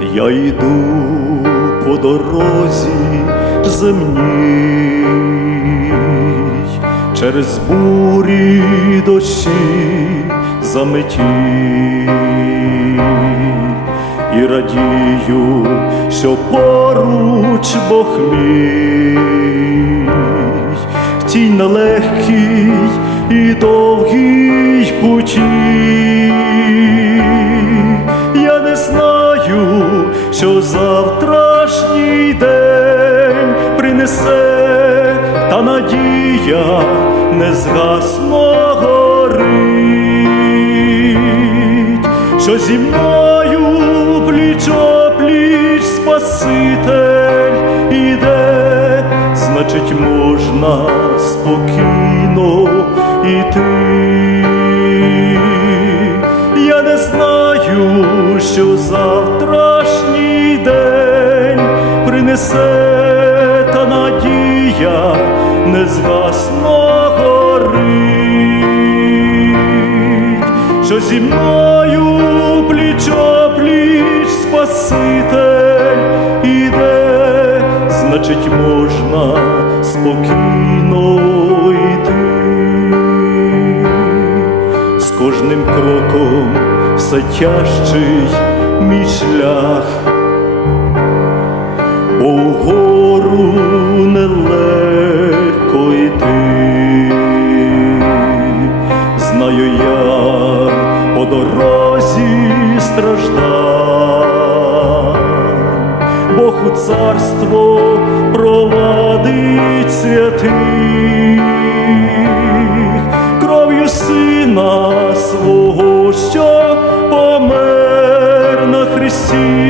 Я йду по дорозі земній, через бурі дощі заметі, і радію, що поруч Бог мій, тій нелегкій і довгій путі. Що завтрашній день принесе, та надія не згасна горить, що зі мною пліч пліч Спаситель іде, значить, можна спокійно іти. Я не знаю, що день принесе та надія не згасна горить, що зі мною пліч пліч Спаситель іде, значить, можна спокійно йти. З кожним кроком все тяжчий мій шлях, бо вгору нелегко йти, знаю я по дорозі страждань, Бог у царство провадить святих, кров'ю сина свого, що помер на хресті,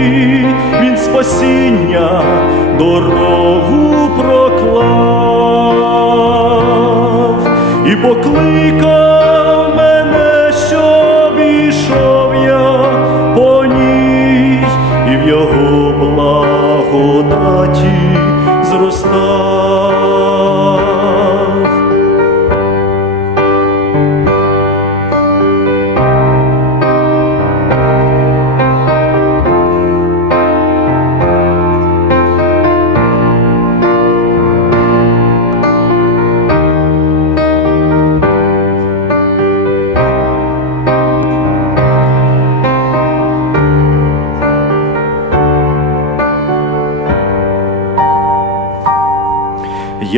він спасіння дорогу проклав і покликав мене, щоб я по ній, і в його благодаті зростав.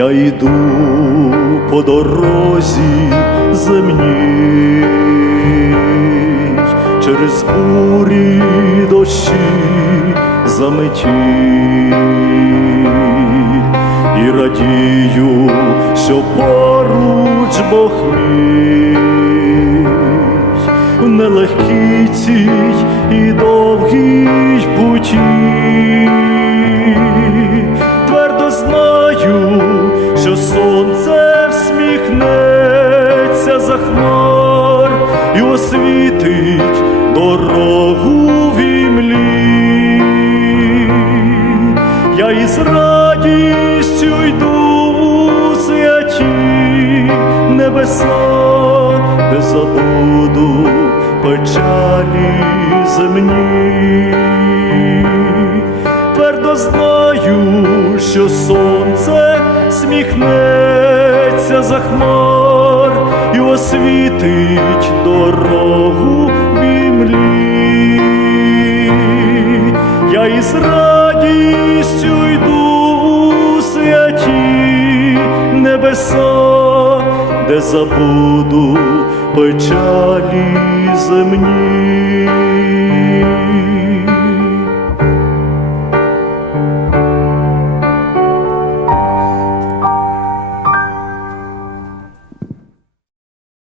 Я йду по дорозі земній, через бурі дощі заметі, і радію, що поруч Бог мій, в нелегкій цій і довгій путі і освітить дорогу в імлі. Я із радістю йду у святі небеса, де забуду печалі земні твердо знаю, що сонце сміхнеться за хмар освітить дорогу в імлі. Я із радістю йду у святі небеса, де забуду печалі земні.